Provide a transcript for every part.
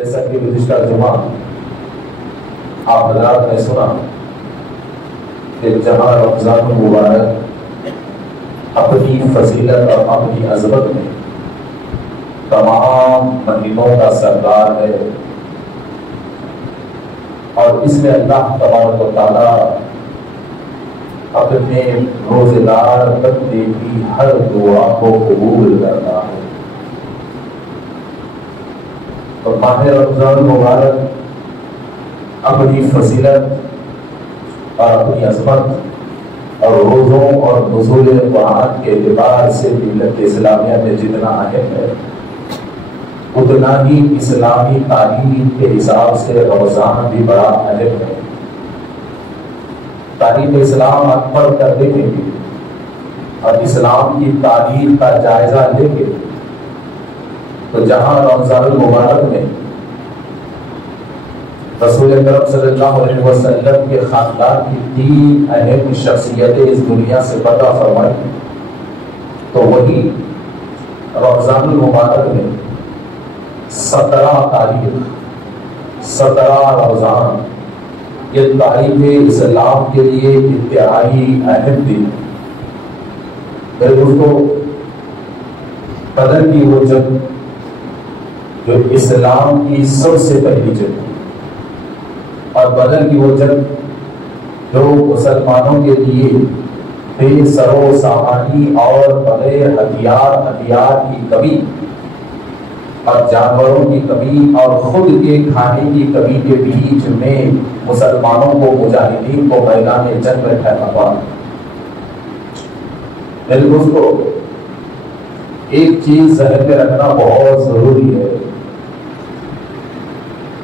جیسا کہ گزشتہ جمعہ آپ حضرات نے سنا کہ جہاں رمضان المبارک اپنی فضیلت اور اپنی عظمت میں تمام مہینوں کا سردار ہے، اور اس میں اللہ تبارک و تعالیٰ اپنے روزے دار بندے کی ہر دعا کو قبول کرتا ہے۔ اور ماہ رمضان المبارک اپنی فضیلت اور اپنی عظمت اور روزوں اور نزول قرآن کے اعتبار سے ملت اسلامیہ میں جتنا اہم ہے، اتنا ہی اسلامی تعلیم کے حساب سے رمضان بھی بڑا اہم ہے۔ تاریخ اسلام آپ پڑھ کر دیکھیں گے اور اسلام کی تاریخ کا جائزہ لیں گے تو جہاں رمضان المبارک میں رسول اکرم صلی اللہ علیہ وسلم کے خاندان کی 3 اہم شخصیتیں اس دنیا سے پردہ فرمائی، تو وہی رمضان المبارک میں 17 تاریخ 17 رمضان یہ تاریخ اسلام کے لیے انتہائی اہم دن۔ میرے دوستو، بدر کی وہ جنگ جو اسلام کی سب سے پہلی جنگ، اور بدر کی وہ جنگ جو مسلمانوں کے لیے بے سر و سامانی اور بغیر ہتھیار کی کمی اور جانوروں کی کمی اور خود کے کھانے کی کمی کے بیچ میں مسلمانوں کو، مجاہدین کو میدان جنگ میں ٹھہرنا پڑا۔ میرے دوستو، ایک چیز ذہن میں رکھنا بہت ضروری ہے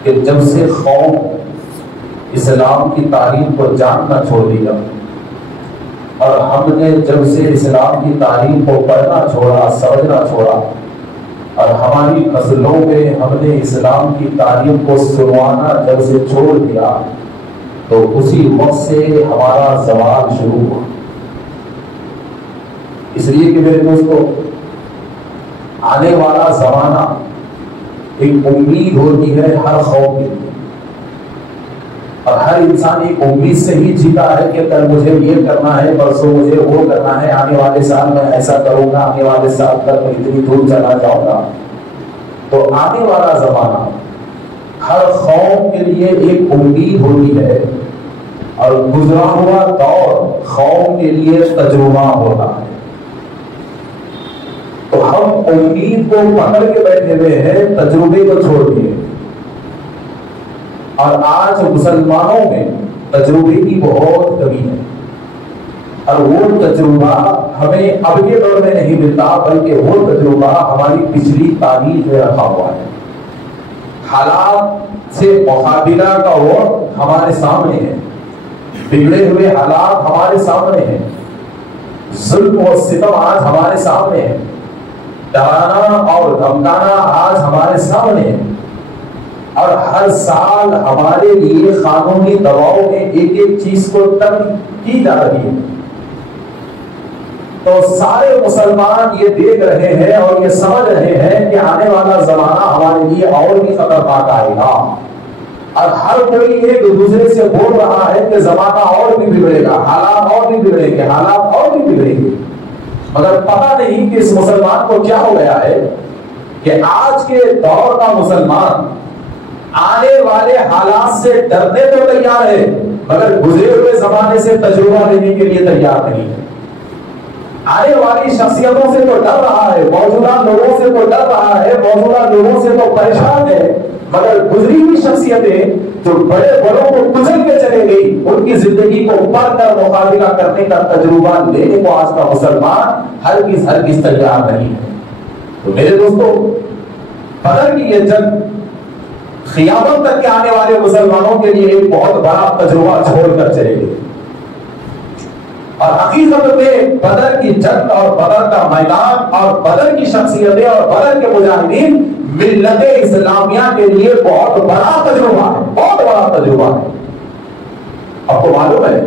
کہ جب سے قوم اسلام کی تاریخ کو جاننا چھوڑ دیا اور ہم نے جب سے اسلام کی تاریخ کو پڑھنا چھوڑا، سمجھنا چھوڑا، اور ہماری نسلوں میں ہم نے اسلام کی تاریخ کو سنوانا جب سے چھوڑ دیا تو اسی وقت سے ہمارا زوال شروع ہوا۔ اس لیے کہ میرے دوستو، آنے والا زمانہ ایک امید ہوتی ہے ہر قوم کے لیے، اور ہر انسان ایک امید سے ہی جیتا ہے کہ کل مجھے یہ کرنا ہے، پرسوں مجھے وہ کرنا ہے، آنے والے سال میں ایسا کروں گا، آنے والے سال تک میں اتنی دور چلا جاؤں گا۔ تو آنے والا زمانہ ہر قوم کے لیے ایک امید ہوتی ہے، اور گزرا ہوا دور قوم کے لیے تجربہ ہوتا ہے۔ تو ہم امید کو پکڑ کے بیٹھے ہوئے ہیں، تجربے کو چھوڑ دیے، اور آج مسلمانوں میں تجربے کی بہت کمی ہے، اور وہ تجربہ ہمیں اب کے دور میں نہیں ملتا، بلکہ وہ تجربہ ہماری پچھلی تاریخ میں رکھا ہوا ہے۔ حالات سے مقابلہ کا وقت ہمارے سامنے ہے، بگڑے ہوئے حالات ہمارے سامنے ہیں، ظلم و ستم آج ہمارے سامنے ہے، ڈرانا اور دھمکانا آج ہمارے سامنے ہے، اور ہر سال ہمارے لیے قانونی دباؤ میں ایک ایک چیز کو تنگ کی جا رہی ہے۔ تو سارے مسلمان یہ دیکھ رہے ہیں اور یہ سمجھ رہے ہیں کہ آنے والا زمانہ ہمارے لیے اور بھی خطرناک آئے گا، اور ہر کوئی ایک دوسرے سے بول رہا ہے کہ زمانہ اور بھی بگڑے گا، حالات اور بھی بگڑیں گے، حالات اور بھی بگڑیں گے، مگر پتہ نہیں کہ اس مسلمان کو کیا ہو گیا ہے کہ آج کے دور کا مسلمان آنے والے حالات سے ڈرنے تو تیار ہے، مگر گزرے ہوئے زمانے سے تجربہ لینے کے لیے تیار نہیں ہے۔ آنے والی شخصیتوں سے تو ڈر رہا ہے، موجودہ لوگوں سے تو ڈر رہا ہے، موجودہ لوگوں سے تو پریشان ہے، مگر گزری ہوئی شخصیتیں جو بڑے بڑوں کو کچل کے چلے گئی، ان کی زندگی کو پڑھ کر مقابلہ کرنے کا تجربہ لینے کو آج کا مسلمان ہرگز تیار نہیں ہے۔ تو میرے دوستو، بدر کی یہ جنگ قیامت تک کے آنے والے مسلمانوں کے لیے ایک بہت بڑا تجربہ چھوڑ کر چلے گئے، اور حقیقت میں بدر کی جنگ اور بدر کا میدان اور بدر کی شخصیتیں اور بدر کے مجاہدین ملت اسلامیہ کے لیے بہت بڑا تجربہ ہے، بہت بڑا تجربہ ہے۔ آپ کو معلوم ہے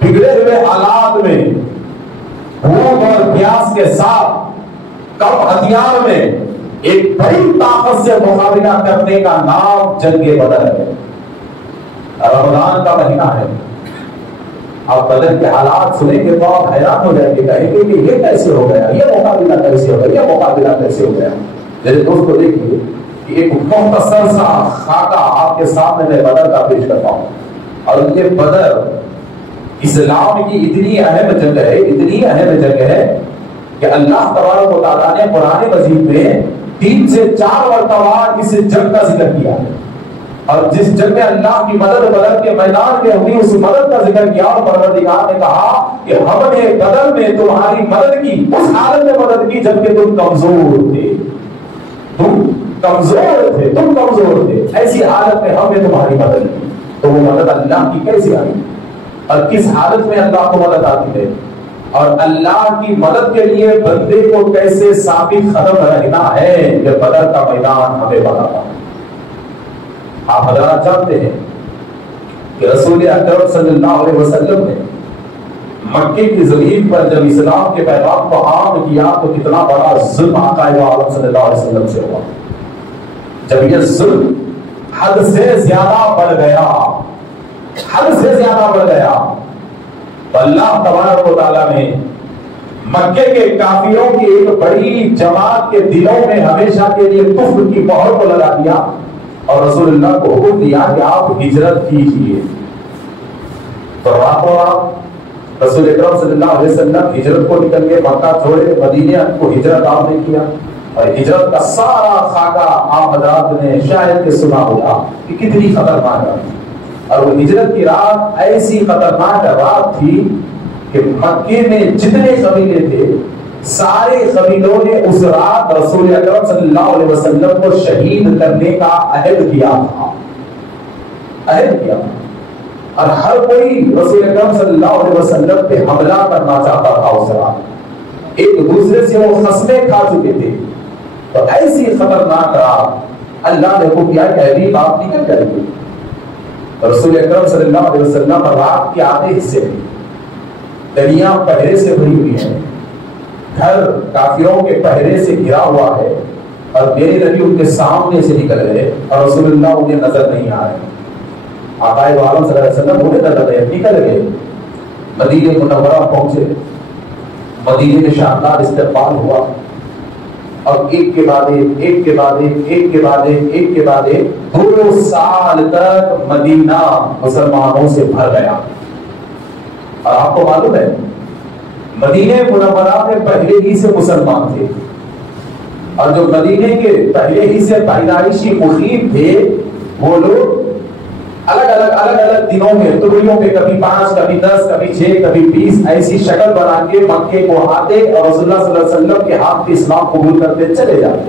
بگڑے ہوئے حالات میں بھوک اور پیاس کے ساتھ کم ہتھیار میں ایک بڑی طاقت سے مقابلہ کرنے کا نام جنگ بدر ہے. رمضان کا مہینہ ہے. آپ بدر کے حالات سنیں گے تو آپ حیران ہو جائیں گے, کہیں گے کہ یہ کیسے ہو گیا, یہ مقابلہ کیسے ہو گیا, یہ مقابلہ کیسے ہو گیا. میرے دوست کو دیکھیے کہ ایک مختصر سا خاکہ آپ کے سامنے میں بدر کا پیش کرتا ہوں. اور یہ بدر اسلام کی اتنی اہم جنگ ہے, اتنی اہم جنگ ہے کہ اللہ تبارک و تعالیٰ نے قرآن مجید میں 3 سے 4 مرتبہ اس جنگ کا ذکر کیا ہے. اور جس جنگ میں اللہ کی مدد بدر کے میدان میں ہوئی, اس مدد کا ذکر کیا, اور پروردگار نے کہا کہ ہم نے بدر میں تمہاری مدد کی, اس حالت میں مدد کی جبکہ تم کمزور تھے, تم کمزور تھے, ایسی حالت میں ہم نے تمہاری مدد کی. تو وہ مدد اللہ کی کیسے آئی اور کس حالت میں اللہ کو مدد آتی ہے, اور اللہ کی مدد کے لیے بندے کو کیسے ثابت قدم رہنا ہے, کہ بدر کا میدان ہمیں بتاتا. آپ حضرات جانتے ہیں کہ رسول اکرم صلی اللہ علیہ وسلم نے مکے کی زمین پر جب اسلام کے پیغام کو عام کیا تو کتنا بڑا ظلم آقا عالم صلی اللہ علیہ وسلم سے ہوا. جب یہ ظلم حد سے زیادہ بڑھ گیا, تو اللہ تبارک و تعالیٰ نے مکے کے کافروں کی ایک بڑی جماعت کے دلوں میں ہمیشہ کے لیے کفر کی مہر کو لگا دیا, اور رسول اللہ کو حکم دیا کہ آپ ہجرت کیجیے. تو راتوں رات رسول اکرم صلی اللہ علیہ وسلم ہجرت کو نکل کے مکہ چھوڑے, مدینے کو ہجرت آپ نے کیا. اور ہجرت کا سارا خاکہ آپ حضرات نے شاید کہ سنا ہوگا کہ کتنی خطرناک ہے. اور وہ ہجرت کی رات ایسی خطرناک رات تھی کہ مکے میں جتنے قبیلے تھے سارے قبیلوں نے اس رات رسول اکرم صلی اللہ علیہ وسلم کو شہید کرنے کا عہد کیا تھا. اور ہر کوئی رسول اکرم صلی اللہ علیہ وسلم پہ حملہ کرنا چاہتا تھا. اس رات ایک دوسرے سے وہ قسمیں کھا چکے تھے. تو ایسی خطرناک رات اللہ نے حکم کیا کہ ابھی آپ نکل جائیں گے. رسول اکرم صلی اللہ علیہ وسلم رات کے آدھے حصے میں دریا پہرے سے بھری ہوئی ہے, گھر کافروں کے پہرے سے گھرا ہوا ہے, اور میرے نبی ان کے سامنے سے نکل گئے اور رسول اللہ انہیں نظر نہیں آ رہے. آقا عالم صلی اللہ علیہ وسلم انہیں نظر نہیں, نکل گئے, مدینہ منورہ پہنچے, مدینے میں شاندار استقبال ہوا, اور ایک کے بعد ایک 2 سال تک مدینہ مسلمانوں سے بھر گیا. اور آپ کو معلوم ہے مدینہ منورہ میں پہلے ہی سے مسلمان تھے, اور جو مدینے کے پہلے ہی سے پیدائشی مقیم تھے وہ لوگ الگ الگ دنوں میں ٹکڑیوں پہ کبھی 5 کبھی 10 کبھی 6 کبھی 20 ایسی شکل بنا کے مکے کو آتے اور رسول اللہ صلی اللہ علیہ وسلم کے ہاتھ سے اسلام قبول کرتے چلے جاتے.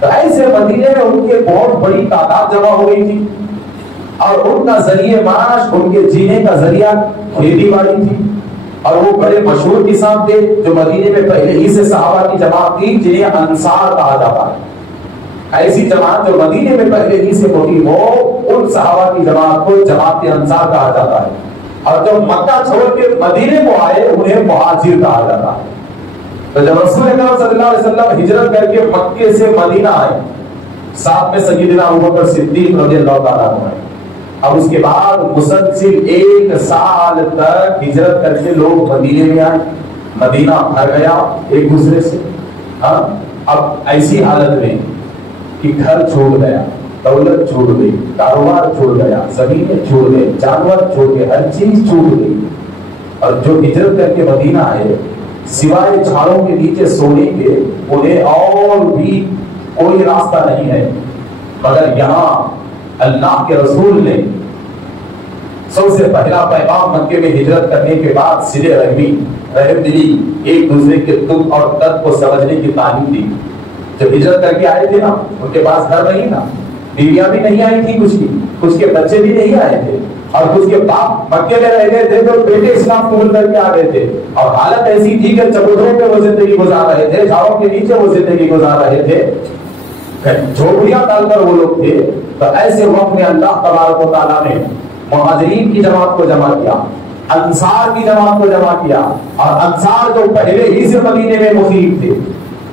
تو ایسے مدینے میں ان کے بہت بڑی تعداد جمع ہو گئی تھی, اور ان کا ذریعہ معاش, ان کے جینے کا ذریعہ کھیتی باڑی تھی. اور وہ بڑے مشہور کسان تھے جو مدینے میں پہلے ہی سے صحابہ کی جماعت تھی جنہیں انصار کہا جاتا ہے. ایسی جماعت جو مدینے میں پہلے ہی سے ہوتی ہو ان صحابہ کی جماعت کو جماعت انصار کہا جاتا ہے. اور جو مکہ چھوڑ کے مدینے کو آئے انہیں مہاجر کہا جاتا ہے. تو جب رسول اللہ صلی اللہ علیہ وسلم ہجرت کر کے مکے سے مدینہ آئے, ساتھ میں سیدنا ابوبکر صدیق رضی اللہ تعالیٰ عنہ آئے. اب اس کے بعد مسلسل 1 سال تک ہجرت کر کے لوگ مدینے میں آئے, مدینہ بھر گیا ایک دوسرے سے. اب ایسی حالت میں کہ گھر چھوڑ گیا, دولت چھوڑ گئی, کاروبار چھوڑ گیا, زمینیں چھوڑ گئے, جانور چھوڑ گئے, ہر چیز چھوڑ گئی. اور جو ہجرت کر کے مدینہ آئے سوائے جھاڑوں کے نیچے سونے کے انہیں اور بھی کوئی راستہ نہیں ہے, مگر یہاں اللہ کے رسول نے سب سے پہلا پیغام مکے میں ہجرت کرنے کے بعد صلہ رحمی, رحم دلی, ایک دوسرے کے دکھ اور درد کو سمجھنے کی تعلیم دی. جب ہجرت کر کے آئے تھے نا ان کے پاس گھر نہیں تھا, بیویاں بھی نہیں آئی تھی, کچھ کے بچے بھی نہیں آئے تھے, اور کچھ کے باپ مکے میں رہ گئے تھے تو بیٹے اسلام قبول کر کے آ گئے تھے. اور حالت ایسی تھی کہ چبوتروں پہ وہ زندگی گزار رہے تھے, جھاڑوں کے نیچے وہ زندگی گزار رہے تھے, جھوپڑیاں ڈال کر وہ لوگ تھے. تو ایسے وقت میں اللہ تبارک و تعالیٰ نے مہاجرین کی جماعت کو جمع کیا, انصار کی جماعت کو جمع کیا, اور انصار جو پہلے ہی سے مدینے میں مقیم تھے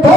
2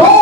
2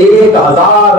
1000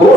2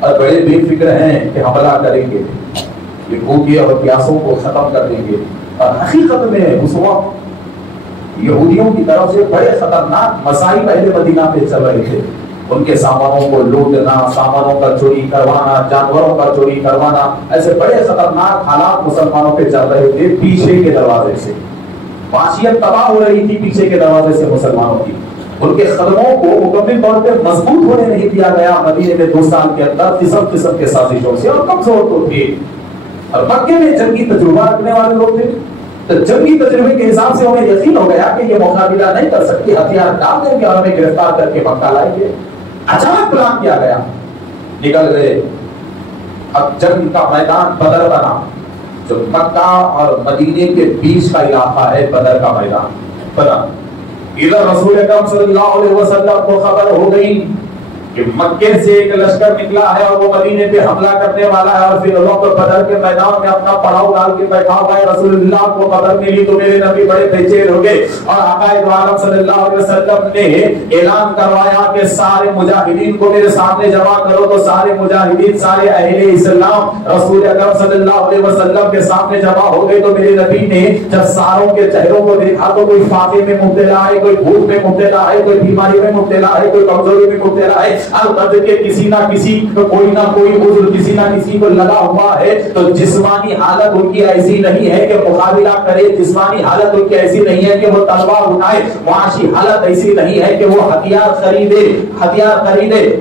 اور بڑے بے فکر ہیں کہ حملہ کریں گے، یہ بھوکے اور پیاسوں کو ختم کر دیں گے۔ اور حقیقت میں اس وقت یہودیوں کی طرف سے بڑے خطرناک مسائل اہل مدینہ پہ چل رہے تھے، ان کے سامانوں کو لوٹنا، سامانوں کا چوری کروانا، جانوروں کا چوری کروانا، ایسے بڑے خطرناک حالات مسلمانوں پہ چل رہے تھے پیچھے کے دروازے سے۔ معاشیت تباہ ہو رہی تھی پیچھے کے دروازے سے مسلمانوں کی، ان کے قدموں کو مکمل طور پہ مضبوط ہونے نہیں دیا گیا۔ مدینے میں 2 سال کے اندر قسم کے سازشوں سے، اور کمزور تو تھے، اور مکے میں جنگی تجربہ رکھنے والے لوگ تھے، تو جنگی تجربے کے حساب سے انہیں یقین ہو گیا کہ یہ مقابلہ نہیں کر سکتی، ہتھیار ڈال دیں گے اور ہمیں گرفتار کر کے مکہ لائیں گے۔ اچانک پلان کیا گیا، نکل گئے۔ اب جنگ کا میدان بدر بنا، جو مکہ اور مدینے کے بیچ کا علاقہ ہے، بدر کا میدان بنا۔ ادھر رسول اکرم صلی اللہ علیہ وسلم کو خبر ہو گئی کہ مکے سے ایک لشکر نکلا ہے اور وہ مدینے پہ حملہ کرنے والا ہے، اور پھر وقت بدر کے میدان میں اپنا پڑاؤ ڈال کے بیٹھا ہوا ہے۔ رسول اللہ کو خبر ملی تو میرے نبی بڑے بے چین ہو گئے، اور آقا دو عالم صلی اللہ علیہ وسلم نے اعلان کروایا کہ سارے مجاہدین کو میرے سامنے جمع کرو۔ تو سارے مجاہدین، سارے اہل اسلام رسول اکرم صلی اللہ علیہ وسلم کے سامنے جمع ہو گئے۔ تو میرے نبی نے جب ساروں کے چہروں کو دیکھا تو کوئی فاقے میں مبتلا ہے، کوئی بھوک میں مبتلا ہے، کوئی بیماری میں مبتلا ہے، کوئی کمزوری میں مبتلا ہے، البتہ کہ کسی نہ کسی کو کوئی نہ کوئی عذر کسی نہ کسی کو لگا ہوا ہے۔ تو جسمانی حالت ان کی ایسی نہیں ہے کہ مقابلہ کرے، جسمانی حالت ان کی ایسی نہیں ہے کہ وہ تلوار اٹھائے، معاشی حالت ایسی نہیں ہے کہ وہ ہتھیار خریدے،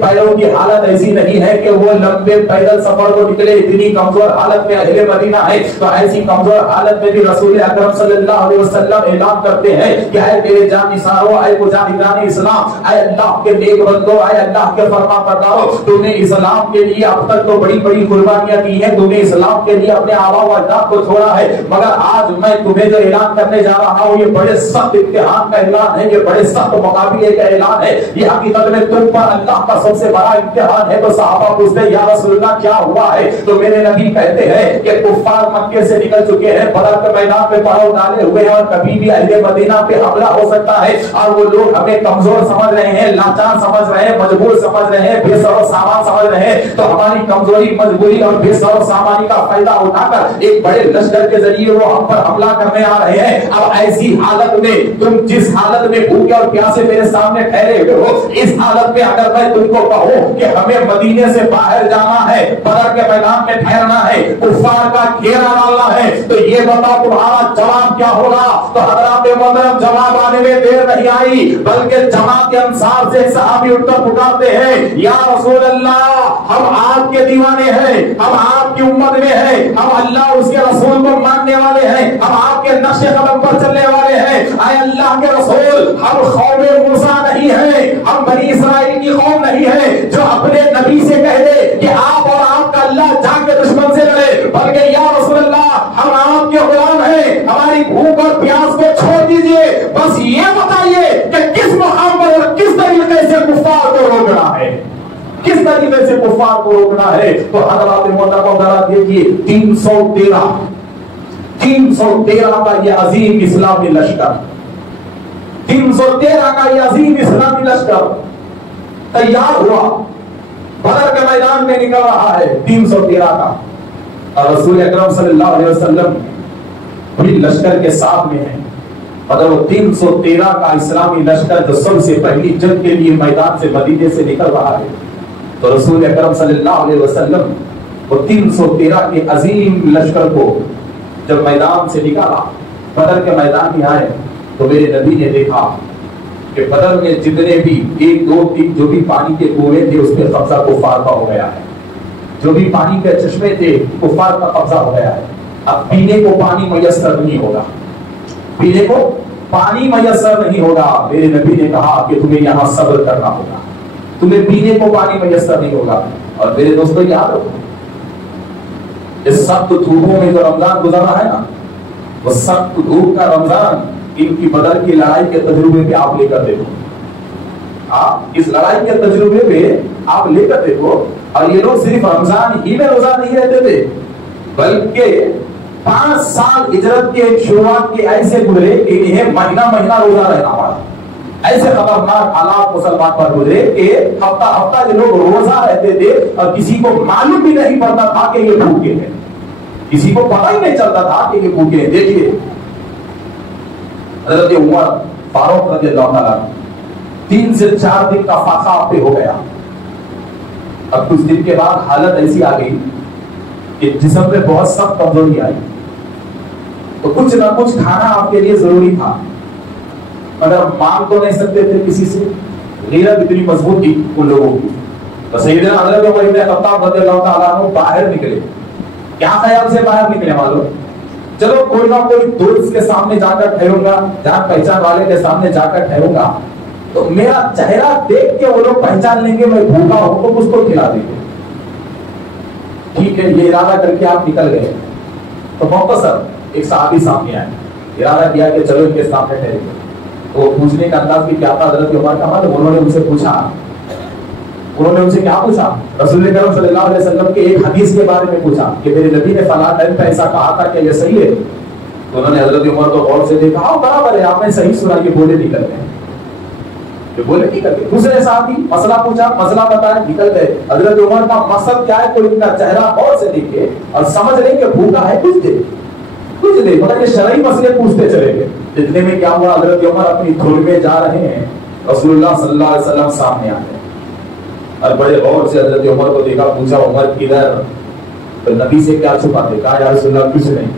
پیروں کی حالت ایسی نہیں ہے کہ وہ لمبے پیدل سفر کو نکلے، اتنی کمزور حالت میں اہل مدینہ ہے۔ تو ایسی کمزور حالت میں بھی رسول اکرم صلی اللہ علیہ وسلم اعلان کرتے ہیں کہ اے میرے جان نثارو، اے مجاہدان اسلام، اے اللہ کے نیک بندو، اے اللہ کے فرما بردارو، تم نے اسلام کے لیے اب تک تو بڑی بڑی قربانیاں کی ہیں، تم نے اسلام کے لیے اپنے آبا و اجداد کو چھوڑا ہے، مگر آج میں تمہیں جو اعلان کرنے جا رہا ہوں یہ بڑے سخت امتحان کا اعلان ہے، یہ بڑے سخت مقابلے کا اعلان ہے، یہ حقیقت میں تم پر اللہ کا سب سے بڑا امتحان ہے۔ تو صحابہ پوچھتے یا رسول اللہ کیا ہوا ہے؟ تو میرے نبی کہتے ہیں کہ کفار مکے سے نکل چکے ہیں، بدر کے میدان پہ پڑاؤ ڈالے ہوئے ہیں، اور کبھی بھی اہل مدینہ پہ حملہ ہو سکتا ہے، اور وہ لوگ ہمیں کمزور سمجھ رہے ہیں، لاچار سمجھ رہے ہیں، مجبور سمجھ رہے ہیں، بے سر و سامان سمجھ رہے ہیں۔ تو ہماری کمزوری، مجبوری اور بے سر و سامانی کا فائدہ اٹھا کر ایک بڑے لشکر کے ذریعے وہ ہم پر حملہ کرنے آ رہے ہیں۔ اب ایسی حالت میں تم جس حالت میں بھوکے اور پیاسے میرے سامنے ٹھہرے ہوئے ہو، اس حالت میں اگر میں تم کو کہوں کہ ہمیں مدینے سے باہر جانا ہے، بدر کے میدان میں ٹھہرنا ہے، کفار کا گھیرا ڈالنا ہے، تو یہ بتاؤ تمہارا جواب کیا ہوگا؟ تو حضرات محترم جواب آنے میں دیر نہیں آئی، بلکہ جماعت انصار سے صحابی اٹھ کر پکارتے ہیں یا رسول اللہ، ہم آپ کے دیوانے ہیں، ہم آپ کی امت میں ہیں، ہم اللہ اس کے رسول کو ماننے والے ہیں، ہم آپ کے نقش قدم پر چلنے والے ہیں۔ اے اللہ کے رسول، ہم قوم موسیٰ نہیں ہیں، ہم بنی اسرائیل کی قوم نہیں ہے جو اپنے نبی سے کہہ دے کہ آپ اور آپ کا اللہ جان کے دشمن سے لڑے، بلکہ یا رسول اللہ ہم آپ کے غلام ہیں، ہماری بھوک اور پیاس کو چھوڑ دیجئے، بس یہ بتائیے کہ کس مقام پر اور کس طریقے سے کفار کو روکنا ہے، کس طریقے سے کفار کو روکنا ہے۔ تو حضرات محترم ذرا دیکھیے 313 کا یہ عظیم اسلامی لشکر، 313 کا یہ عظیم اسلامی لشکر تیار ہوا، بدر کے میدان میں نکل رہا ہے 313 کا، اور رسول اکرم صلی اللہ علیہ وسلم بھی لشکر کے ساتھ میں ہیں۔ مگر وہ 313 کا اسلامی لشکر جو سب سے پہلی جنگ کے لیے میدان سے مدینے سے نکل رہا ہے، تو رسول اکرم صلی اللہ علیہ وسلم وہ 313 کے عظیم لشکر کو جب میدان سے نکالا، بدر کے میدان میں آئے، تو میرے نبی نے دیکھا کہ بدر میں جتنے بھی 1 2 3 جو بھی پانی کے کنویں تھے اس پہ قبضہ کفار کا ہو گیا ہے، جو بھی پانی کے چشمے تھے کفار کا قبضہ ہو گیا ہے۔ اب پینے کو پانی میسر نہیں ہوگا، پینے کو پانی میسر نہیں ہوگا۔ میرے نبی نے کہا کہ تمہیں یہاں صبر کرنا ہوگا، تمہیں پینے کو پانی میسر نہیں ہوگا۔ اور میرے دوستوں یاد رکھو، اس سخت دھوپوں میں جو رمضان گزر رہا ہے نا، وہ سخت دھوپ کا رمضان ان کی بدر کی لڑائی کے تجربے پہ آپ لے کر دیکھو، آپ اس لڑائی کے تجربے پہ آپ لے کر دیکھو۔ اور یہ لوگ صرف رمضان ہی میں روزہ نہیں رہتے تھے، بلکہ 5 سال ہجرت کے شروعات کے ایسے گزرے کہ انہیں مہینہ مہینہ روزہ رہنا پڑا، ایسے خطرناک حالات مسلمان پر گزرے کہ ہفتہ ہفتہ یہ لوگ روزہ رہتے تھے اور کسی کو معلوم بھی نہیں پڑتا تھا کہ یہ بھوکے ہیں، کسی کو پتہ ہی نہیں چلتا تھا کہ یہ بھوکے ہیں۔ دیکھیے حضرت عمر فاروق رضی اللہ تعالیٰ 3 سے 4 دن کا فاقہ آپ پہ ہو گیا۔ اب کچھ دن کے بعد حالت ایسی آ گئی کہ جسم میں بہت سخت کمزوری آئی، تو کچھ نہ کچھ کھانا آپ کے لیے ضروری تھا، مگر مانگ تو نہیں سکتے تھے کسی سے، غیرت اتنی مضبوط تھی ان لوگوں کی۔ تو سیدنا حضرت عمر بن خطاب رضی اللہ تعالیٰ عنہ باہر نکلے، کیا خیال سے باہر نکلے معلوم؟ چلو کوئی نہ کوئی دوست کے سامنے جا کر ٹھہروں گا، جان پہچان والے کے سامنے جا کر ٹھہروں گا تو میرا چہرہ دیکھ کے وہ لوگ پہچان لیں گے میں بھوکا ہوں تو کچھ تو کھلا دیں گے۔ ٹھیک ہے، یہ ارادہ کر کے آپ نکل گئے تو مختصر ایک صحابی سامنے آئے، ارادہ کیا کہ چلو ان کے سامنے ٹھہریں گے۔ تو پوچھنے کا انداز بھی کیا تھا حضرت عمر کا؟ انہوں نے ان سے پوچھا، انہوں نے ان سے کیا پوچھا؟ رسول کریم صلی اللہ علیہ وسلم کے ایک حدیث کے بارے میں پوچھا کہ میرے نبی نے فلاں ٹائم پہ ایسا کہا تھا کہ یہ صحیح ہے؟ تو انہوں نے حضرت عمر کو غور سے دیکھا، ہاں برابر ہے، آپ نے صحیح سنا، یہ بولے نکل گئے، یہ بولے نکل گئے۔ دوسرے صحابی مسئلہ پوچھا، مسئلہ بتایا، نکل گئے۔ حضرت عمر کا مقصد کیا ہے؟ کوئی ان کا چہرہ غور سے دیکھے اور سمجھ لیں کہ بھوکا ہے، کچھ دے کچھ دے، مطلب یہ شرعی مسئلے پوچھتے چلے گئے۔ اتنے میں کیا ہوا، حضرت عمر اپنی دھن میں جا رہے ہیں، رسول اللہ صلی اللہ علیہ وسلم سامنے آئے اور بڑے غور سے حضرت عمر کو دیکھا، پوچھا عمر کدھر؟ تو نبی سے کیا چھپاتے؟ کہا یا رسول اللہ کچھ نہیں،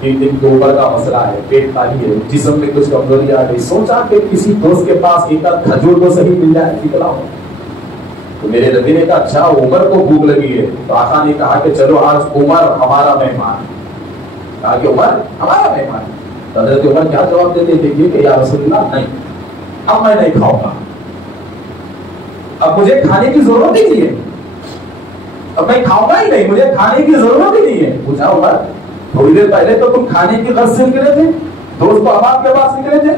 3 دن کے اوپر کا مسئلہ ہے، پیٹ خالی ہے، جسم میں کچھ کمزوری آ گئی، سوچا کہ کسی دوست کے پاس ایک کھجور تو صحیح مل جائے، نکلا ہوں۔ تو میرے نبی نے کہا اچھا عمر کو بھوک لگی ہے، تو آقا نے کہا کہ چلو آج عمر ہمارا مہمان، کہا کہ عمر ہمارا مہمان۔ تو حضرت عمر کیا جواب دیتے؟ دیکھیے کہ یا رسول اللہ نہیں، اب میں نہیں کھاؤں گا، اب مجھے کھانے کی ضرورت ہی نہیں ہے، اب میں کھاؤں گا ہی نہیں، مجھے کھانے کی ضرورت ہی نہیں ہے۔ پوچھا عمر تھوڑی دیر پہلے تو تم کھانے کی غرض سے نکلے تھے، دوست تو احباب کے پاس نکلے تھے،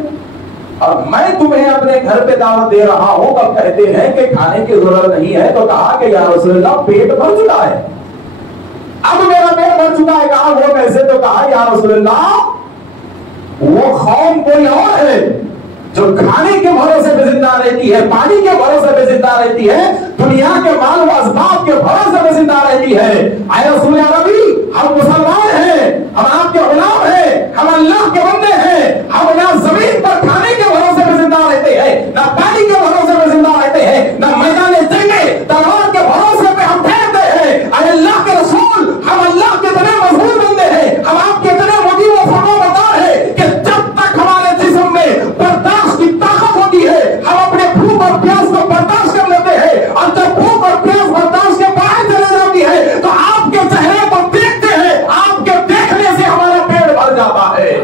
اور میں تمہیں اپنے گھر پہ دعوت دے رہا ہوں، اب کہتے ہیں کہ کھانے کی ضرورت نہیں ہے۔ تو کہا کہ یا رسول اللہ پیٹ بھر چکا ہے، اب میرا پیٹ بھر چکا ہے۔ کہا وہ کیسے؟ تو کہا یا رسول اللہ وہ قوم کوئی اور ہے جو کھانے کے بھروسے پہ زندہ رہتی ہے، پانی کے بھروسے پہ زندہ رہتی ہے، دنیا کے مال و اسباب کے بھروسے پہ زندہ رہتی ہے۔ اے رسول عربی، ہم مسلمان ہیں، ہم آپ کے غلام ہیں، ہم اللہ کے بندے ہیں، ہم نہ زمین پر کھانے کے بھروسے پہ زندہ رہتے ہیں، نہ پانی کے بھروسے پہ زندہ رہتے ہیں، نہ میدان جنگ تلوار کے بھروسے پہ ہم ٹھہرتے ہیں۔ اے اللہ کے رسول، ہم اللہ کے اتنے مضبوط بندے ہیں، ہم آپ کے اتنے مجیب و فرمانبردار ہیں کہ جب تک ہمارے جسم میں برداشت کی طاقت ہوتی ہے ہم اپنے بھوک اور پیاس کو برداشت کر لیتے ہیں، اور جب بھوک اور پیاس برداشت کے باہر چلے جاتی ہے تو آپ کے چہرے کو دیکھتے ہیں، آپ کے دیکھنے سے ہمارا پیٹ بھر جاتا ہے،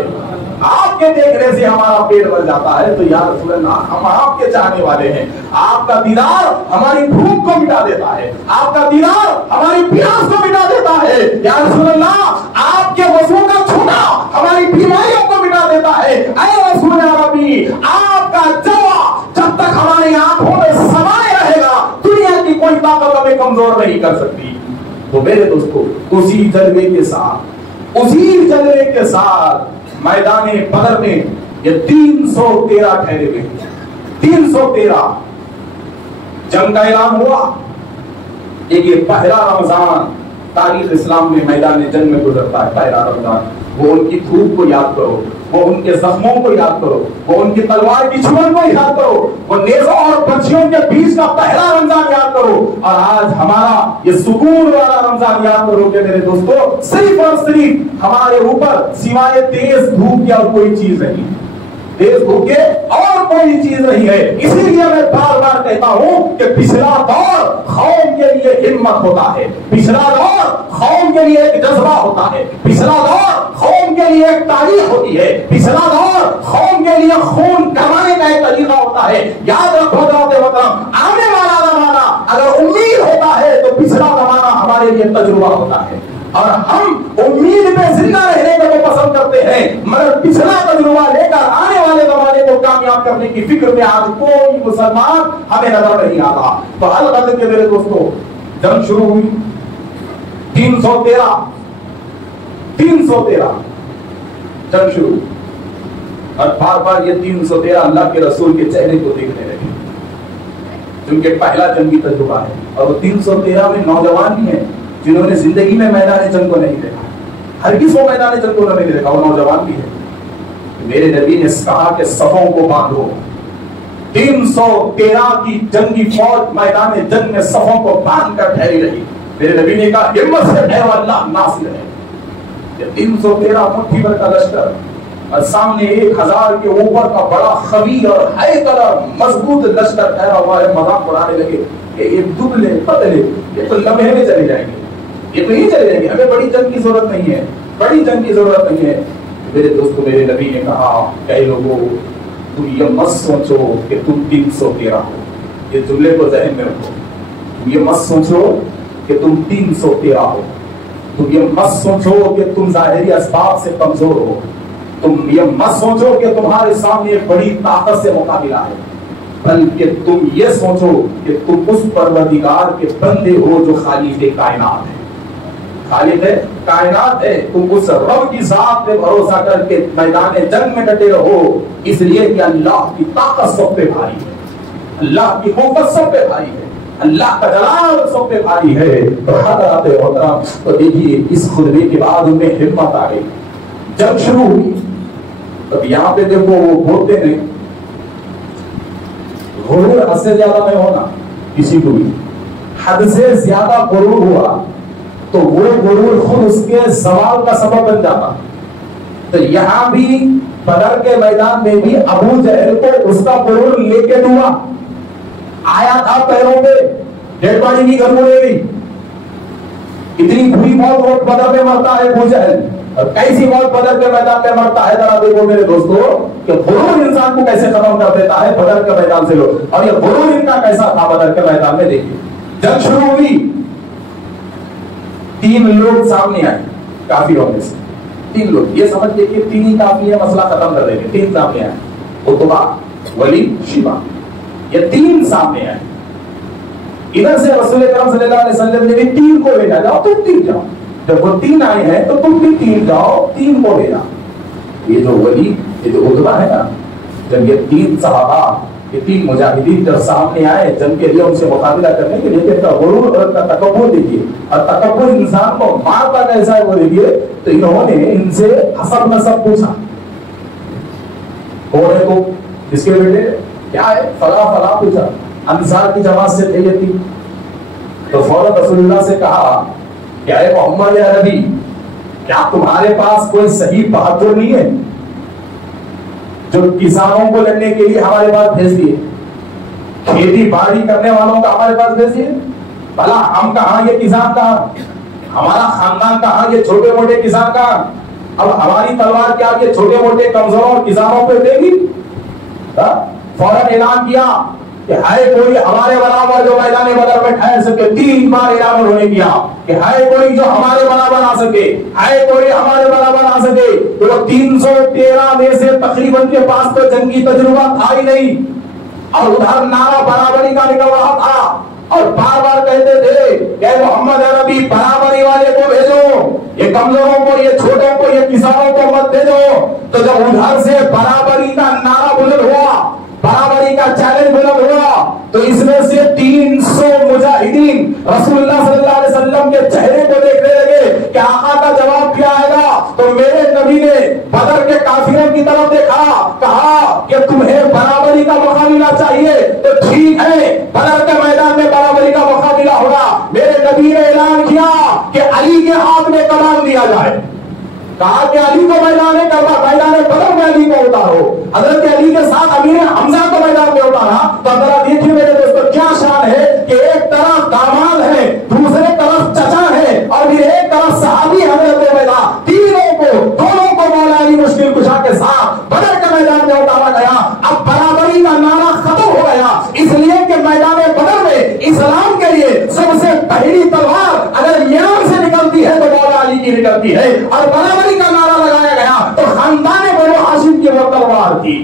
آپ کے دیکھنے سے ہمارا پیٹ بھر جاتا ہے۔ تو یا رسول اللہ ہم آپ کے چاہنے والے ہیں، آپ کا دیدار ہماری بھوک کو مٹا دیتا ہے، آپ کا دیدار ہماری پیاس کو مٹا دیتا ہے۔ یا رسول اللہ آپ کے وضو کا چھونا ہماری بیماریوں کو مٹا دیتا ہے۔ اے رسول عربی، آپ کا جلوہ جب تک ہماری آنکھوں میں سمائے رہے گا دنیا کی کوئی طاقت ہمیں کمزور نہیں کر سکتی۔ تو میرے دوستو اسی جلوے کے ساتھ میدان بدر میں یہ 313 ٹھہرے ہوئے، 313 جنگ کا اعلان ہوا۔ ایک یہ پہلا رمضان تاریخ اسلام میں میدان جنگ میں گزرتا ہے، پہلا رمضان۔ وہ ان کی دھوپ کو یاد کرو، وہ ان کے زخموں کو یاد کرو، وہ ان کی تلوار کی چھڑن کو یاد کرو، وہ نیزوں اور پرچیوں کے بیچ کا پہلا رمضان یاد کرو، اور آج ہمارا یہ سکون والا رمضان یاد کرو کہ میرے دوستو صرف اور صرف ہمارے اوپر سوائے تیز دھوپ کی اور کوئی چیز نہیں، تیز دھوپ کے اور کوئی چیز نہیں ہے۔ اسی لیے میں بار بار کہتا ہوں کہ پچھلا دور قوم کے لیے ہمت ہوتا ہے، پچھلا دور قوم کے لیے ایک جذبہ ہوتا ہے، پچھلا دور قوم کے لیے ایک تاریخ ہوتی ہے، پچھلا دور قوم کے لیے خون کمانے کا ایک طریقہ ہوتا ہے۔ یاد رکھو جاتے محترم، آنے والا زمانہ اگر امید ہوتا ہے تو پچھلا زمانہ ہمارے لیے تجربہ ہوتا ہے، اور ہم امید میں زندہ رہنے کو پسند کرتے ہیں، مگر پچھلا تجربہ لے کر آنے والے زمانے کو کامیاب کرنے کی فکر میں آج کوئی مسلمان ہمیں نظر نہیں آتا۔ تو البتہ کہ میرے دوستو جنگ شروع ہوئی، 313 جنگ شروع، اور بار بار یہ 313 اللہ کے رسول کے چہرے کو دیکھنے لگے، جن کے پہلا جنگی تجربہ ہے، اور وہ 313 میں نوجوان بھی ہیں جنہوں نے زندگی میں میدان جنگ کو نہیں دیکھا، ہرگز وہ میدان جنگ کو نہیں دیکھا، وہ نوجوان بھی ہے۔ میرے نبی نے کہا کہ صفوں کو باندھو، 313 کی جنگی فوج میدان جنگ میں صفوں کو باندھ کر ٹھہری رہی۔ میرے نبی نے کہا ہمت سے ٹھہرو، اللہ ناصر ہے۔ یہ 313 مٹھی بھر کا لشکر اور سامنے 1000 کے اوپر کا بڑا خبیر اور ہیکل اور مضبوط لشکر ٹھہرا ہوا ہے۔ مذاق اڑانے لگے کہ یہ دبلے پتلے یہ تو لمحے میں چلے جائیں گے، یہ تو نہیں چلے جائیں گے، ہمیں بڑی جنگ کی ضرورت نہیں ہے، بڑی جنگ کی ضرورت نہیں ہے۔ میرے دوستو، میرے نبی نے کہا کہ لوگوں تم یہ مت سوچو کہ تم 313 ہو، یہ جملے کو ذہن میں رکھو، تم یہ مت سوچو کہ تم 313 ہو، تم یہ مت سوچو کہ تم ظاہری اسباب سے کمزور ہو، تم یہ مت سوچو کہ تمہارے سامنے ایک بڑی طاقت سے مقابلہ ہے، بلکہ تم یہ سوچو کہ تم اس پروردگار کے بندے ہو جو خالق کائنات ہے، خالق کائنات ہے۔ تم اس رب کی ذات پہ بھروسہ کر کے میدان جنگ میں ڈٹے رہو، اس لیے کہ اللہ کی طاقت سب پہ بھاری ہے، اللہ کی قوت سب پہ بھاری ہے، اللہ کا جلال سب پہ بھاری ہے۔ تو حضرات محترم، تو دیکھیے اس خطبے کے بعد ان میں ہمت آ گئی، جنگ شروع ہوئی۔ اب یہاں پہ دیکھو وہ بولتے ہیں غرور حد سے زیادہ نہیں ہونا، کسی کو بھی حد سے زیادہ غرور ہوا تو وہ غرور خود اس کے زوال کا سبب بن جاتا۔ تو یہاں بھی بدر کے میدان میں بھی ابو جہل کو اس کا غرور لے کے ڈوبا، آیا تھا پیروں پہ، ڈیڈ باڈی کی گھر اڑے گئی، اتنی بری موت وہ بدر میں مرتا ہے ابو جہل، اور کیسی موت بدر کے میدان میں مرتا ہے۔ ذرا دیکھو میرے دوستو کہ غرور انسان کو کیسے ختم کر دیتا ہے بدر کے میدان سے لوگ، اور یہ غرور ان کا کیسا تھا بدر کے میدان میں۔ دیکھیے جنگ شروع ہوئی، 3 لوگ سامنے آئے کافروں میں سے، 3 لوگ، یہ سمجھ لے کہ 3 ہی کافی ہے مسئلہ ختم کر دیں گے، 3 سامنے آئے، عتبہ، ولید، شیبہ، یہ 3 سامنے آئے۔ ادھر سے رسول اکرم صلی اللہ علیہ وسلم نے بھی 3 کو بھیجا، جاؤ تم 3 جاؤ، جب وہ 3 آئے ہیں تو تم بھی 3 جاؤ، 3 کو بھیجا۔ یہ جو ولید، یہ جو عتبہ ہے نا، جب یہ 3 صحابہ، یہ 3 مجاہدین جب سامنے آئے جنگ کے لیے ان سے مقابلہ کرنے کے لیے، کا غرور اور کا تکبر دیکھیے، اور تکبر انسان کو مارتا کیسا ہے وہ دیکھیے۔ تو انہوں نے ان سے حسب نسب پوچھا، کون ہے تو اس کے بیٹے کیا ہے، فلاں فلاں پوچھا، انصار کی جماعت سے تھے یہ 3۔ تو فوراً رسول اللہ سے کہا کہ اے محمد یا نبی، کیا تمہارے پاس کوئی صحیح بہادر نہیں ہے جو کسانوں کو لڑنے کے لیے ہمارے پاس بھیج دیے، کھیتی باڑی کرنے والوں کا ہمارے پاس بھیج دیے؟ بھلا ہم کہاں، یہ کسان کہاں، ہمارا خاندان کہاں، یہ چھوٹے موٹے کسان کہاں؟ اب ہماری تلوار کیا یہ چھوٹے موٹے کمزوروں اور کسانوں پہ دے گی؟ فوراً اعلان کیا کہ ہے کوئی ہمارے برابر جو میدان بدر میں ٹھہر سکے۔ 3 بار اعلان انہوں نے کیا کہ ہے کوئی جو ہمارے برابر آ سکے، ہے کوئی ہمارے برابر آ سکے۔ تو 313 میں سے تقریباً کے پاس تو جنگی تجربہ تھا ہی نہیں، اور ادھر نعرہ برابری کا نکل رہا تھا، اور بار بار کہتے تھے کہ محمد عربی برابری والے کو بھیجو، یہ کمزوروں کو، یہ چھوٹوں کو، یہ کسانوں کو مت بھیجو۔ تو جب ادھر سے برابری کا نعرہ بلند ہوا، برابری کا چیلنج بلند ہوا، تو اس میں سے 300 مجاہدین رسول اللہ صلی اللہ علیہ وسلم کے چہرے کو دیکھنے لگے کہ آقا کا جواب کیا آئے گا۔ تو میرے نبی نے بدر کے کافروں کی طرف دیکھا، کہا کہ تمہیں برابری کا مقابلہ چاہیے تو ٹھیک ہے، بدر کے میدان میں برابری کا مقابلہ ہوگا۔ میرے نبی نے اعلان کیا کہ علی کے ہاتھ میں کلام دیا جائے، کہا کہ علی کو میدان بدر میں علی کو اتارو، حضرت علی کے ساتھ امیر حمزہ کو میدان میں اتارا۔ تو ذرا دیکھیے میرے دوستو کیا شان ہے کہ ایک طرف داماد ہے، دوسرے طرف چچا ہے، اور پھر ایک طرف صحابی حضرت عبیدہ، دونوں کو مولا علی مشکل کشا کے ساتھ بدر کے میدان میں اتارا گیا۔ اب برابری کا نعرہ ختم ہو گیا، اس لیے کہ میدان بدر میں اسلام کے لیے سب سے پہلی تلوار اگر یمن سے نکلتی ہے تو مولا علی کی نکلتی ہے، اور برابری کا نعرہ لگایا گیا تو خاندان بنو ہاشم کی وہ تلوار تھی،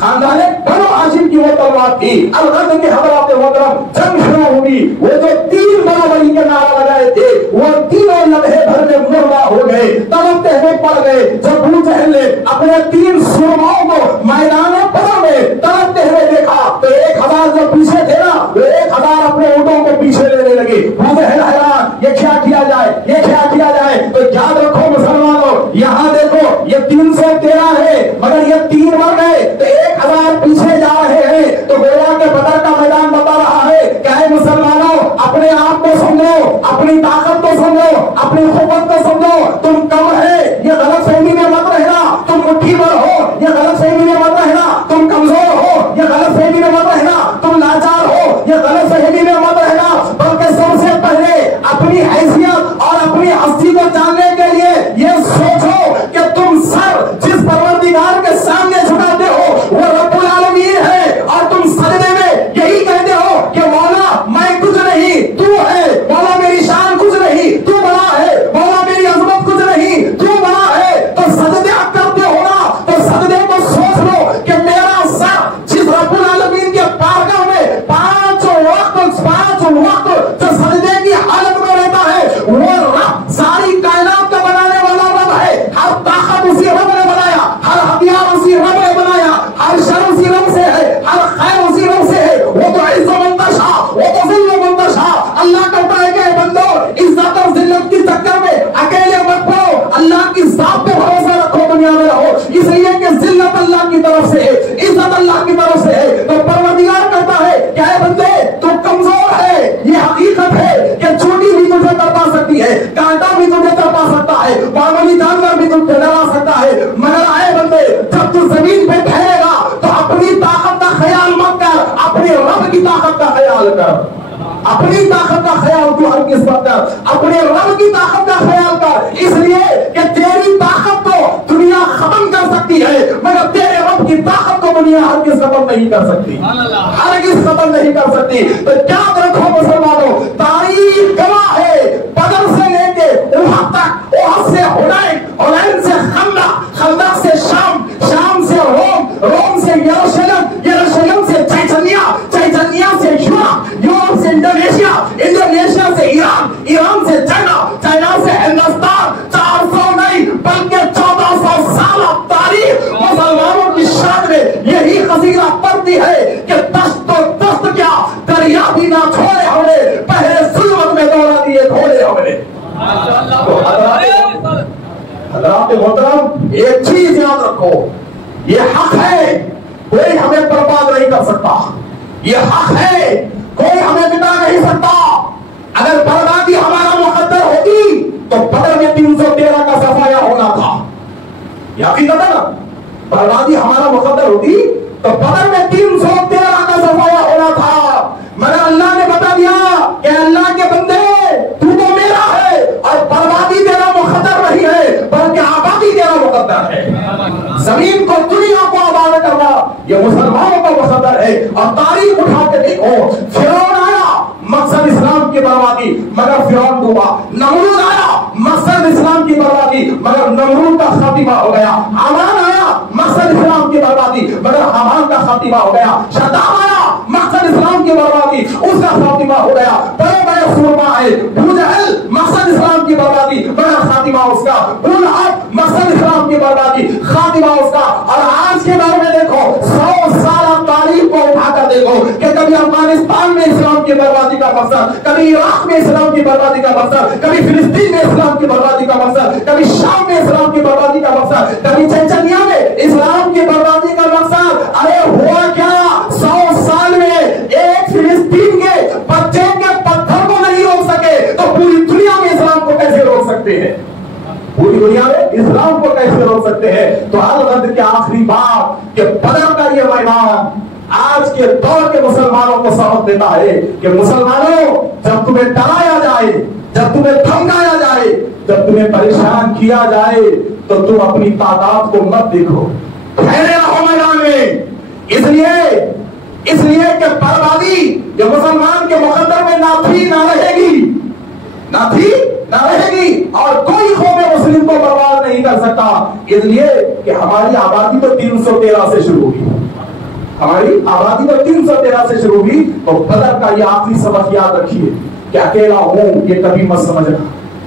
خاندان بنو ہاشم کی وہ تلوار تھی۔ الغد کے حضرات محترم جنگ شروع ہوئی، وہ جو 3 برابری کے نعرہ لگائے تھے وہ تینوں لمحے بھر میں مردہ ہو گئے، تڑپتے ہوئے پڑ پڑ گئے جب ابو جہل نے اپنے 3 سرماؤں کو میدان بدر میں تڑپتے ہوئے دیکھا تو 1000 جو پیچھے تھے نا وہ 1000 اپنے اونٹوں کو پیچھے لینے لگے. ابو جہل حیران یہ کیا کیا جائے یہ کیا کیا جائے. تو یاد رکھو مسلمانوں یہاں دیکھو یہ 313 ہے مگر یہ 3 مر گئے تو 1000 پیچھے جا رہے ہیں. تو گویا کہ بدر کا میدان بتا رہا ہے کہ اے مسلمانوں اپنے آپ کو سمجھو اپنی طاقت کو سمجھو اپنی قوت کو سمجھو. تم کم ہے یہ غلط فہمی میں مت رہنا. تم مٹھی بھر ہو یہ غلط فہمی میں مت رہنا. تم کمزور ہو یہ غلط فہمی میں مت رہنا. تم لاچار ہو یہ غلط فہمی میں مت رہنا. بلکہ سب سے پہلے اپنی حیثیت اور اپنی ہستی کو جاننے کے لیے یہ سوچو کہ تم سر جس پروردگار کے سامنے جھکاتے ہو وہ رب العالمین ہے اور تم سجدے میں یہی کہتے ہو کہ مولا میں کچھ نہیں تو ہے. مولا میری شان کچھ نہیں تو بڑا ہے. مولا میری عظمت کچھ نہیں تو بڑا ہے. تو سجدے کرتے ہو نا تو سجدے کو سوچ لو کہ میرا سر جس رب العالمین کے بارگاہ میں 5 وقت جو سجدے کی حالت میں رہتا ہے وہ رب ساری کائنات کا بنانے والا رب ہے. ہر طاقت اسی رب نے بنایا, ہر ہتھیار اسی رب نے بنایا, ہر شر اسی رب سے ہے, ہر خیر اسی رب سے ہے. وہ تو عز و منتشا وہ تو ذل و منتشا. اللہ کہتا ہے کہ بندو عزت اور ذلت کے چکر میں اکیلے مت پڑو, اللہ کی ذات پہ بھروسہ رکھو, دنیا میں رہو. اس لیے کہ ذلت اللہ کی طرف سے ہے, عزت اللہ کی طرف سے ہے. تو پروردگار کہتا ہے کہ اے بندے تو کمزور ہے. یہ حقیقت ہے کہ چھوٹی بھی تجھے تڑپا سکتی ہے, کانٹا بھی تجھے تڑپا سکتا ہے, معمولی جانور بھی تجھے ڈرا سکتا ہے. مگر آئے بندے جب تو زمین پہ ٹھہرے گا تو اپنی طاقت کا خیال مت کر, اپنے رب کی طاقت کا خیال کر. اپنی طاقت کا خیال تو ہر کس وقت کر, اپنے رب کی طاقت کا خیال کر. اس لیے کہ تیری طاقت کو دنیا ختم کر سکتی ہے مگر تیرے رب کی طاقت کو دنیا ہر کس ختم نہیں کر سکتی, ہر کس ختم نہیں کر سکتی. تو یاد رکھو مسلمانوں تاریخ گواہ ہے بدر سے لے کے احد تک, احد سے حنین, حنین سے خندق, خندق سے شام, شام سے روم, روم سے یروشلم, یروشلم سے چیچنیا, چیچنیا سے یورپ, یورپ سے انڈونیشیا, انڈونیشیا سے ایران, ایران سے چائنا, چائنا سے ہندوستان. 400 نہیں بلکہ 1400 سال تاریخ مسلمانوں کی شان میں یہی قصیدہ پڑھتی ہے کہ دست و دست کیا دریا بھی نہ چھوڑے ہم نے, پہلے ظلمت میں دوڑا دیے گھوڑے ہم نے. حضرات محترم ایک چیز یاد رکھو, یہ حق ہے کوئی ہمیں برباد نہیں کر سکتا, یہ حق ہے کوئی ہمیں مٹا نہیں سکتا. اگر بربادی ہمارا مقدر ہوتی تو بدر میں 313 کا صفایا ہونا تھا. یہ حقیقت ہے نا, بربادی ہمارا مقدر ہوتی تو بدر میں 313 کا صفایا ہونا تھا. مگر اللہ نے بتا دیا کہ اللہ کے بندے تو میرا ہے اور بربادی تیرا مقدر نہیں ہے بلکہ آبادی تیرا مقدر ہے. زمین کو دنیا کو آباد کرنا یہ مسلمانوں کا مقدر ہے. اور تاریخ اٹھا کے دیکھو, فرعون آیا مقصد اسلام کی بربادی مگر فرعون ڈوبا, نمرود آیا مقصد اسلام کی بربادی مگر نمرود کا خاتمہ ہو گیا, حامان آیا مقصد اسلام کی بربادی مگر حامان کا خاتمہ ہو گیا, شداد آیا مقصد اسلام کی بربادی اس کا خاتمہ ہو گیا, بڑے بڑے سورما آئے, ابو جہل مقصد اسلام کی بربادی مگر خاتمہ اس کا, ابو لہب مقصد اسلام کی بربادی خاتمہ اس کا. اور آج کے دور میں دیکھو 100 سال تاریخ کو اٹھا کر دیکھو کہ کبھی افغانستان میں اسلام کی بربادی کا مقصد, کبھی عراق میں اسلام کی بربادی کا مقصد, کبھی فلسطین میں اسلام کی بربادی کا مقصد, کبھی شام میں اسلام کی بربادی کا مقصد, کبھی چچنیا میں اسلام کی بربادی کا مقصد. ارے ہوا کیا 100 سال میں ایک فلسطین کے بچے کے پتھر کو نہیں روک سکے تو پوری دنیا میں اسلام کو کیسے روک سکتے ہیں, پوری دنیا میں اسلام کو کیسے روک سکتے ہیں. تو الغد کے آخری بات کہ بدر کا یہ میدان آج کے دور کے مسلمانوں کو سبق دیتا ہے کہ مسلمانوں جب تمہیں ڈرایا جائے, جب تمہیں دھمکایا جائے, جب تمہیں پریشان کیا جائے تو تم اپنی تعداد کو مت دیکھو, ٹھہرے رہو میدان میں. اس لیے کہ بربادی یہ مسلمان کے مقدر میں نہ تھی نہ رہے گی, نہ تھی نہ رہے گی, اور کوئی قوم مسلم کو برباد نہیں کر سکتا. اس لیے کہ ہماری آبادی تو 313 سے شروع ہوئی, ہماری آبادی تو 313 سے شروع ہوئی. تو بدر کا یہ آخری سبق یاد رکھیے کہ اکیلا ہوں یہ کبھی مت سمجھنا,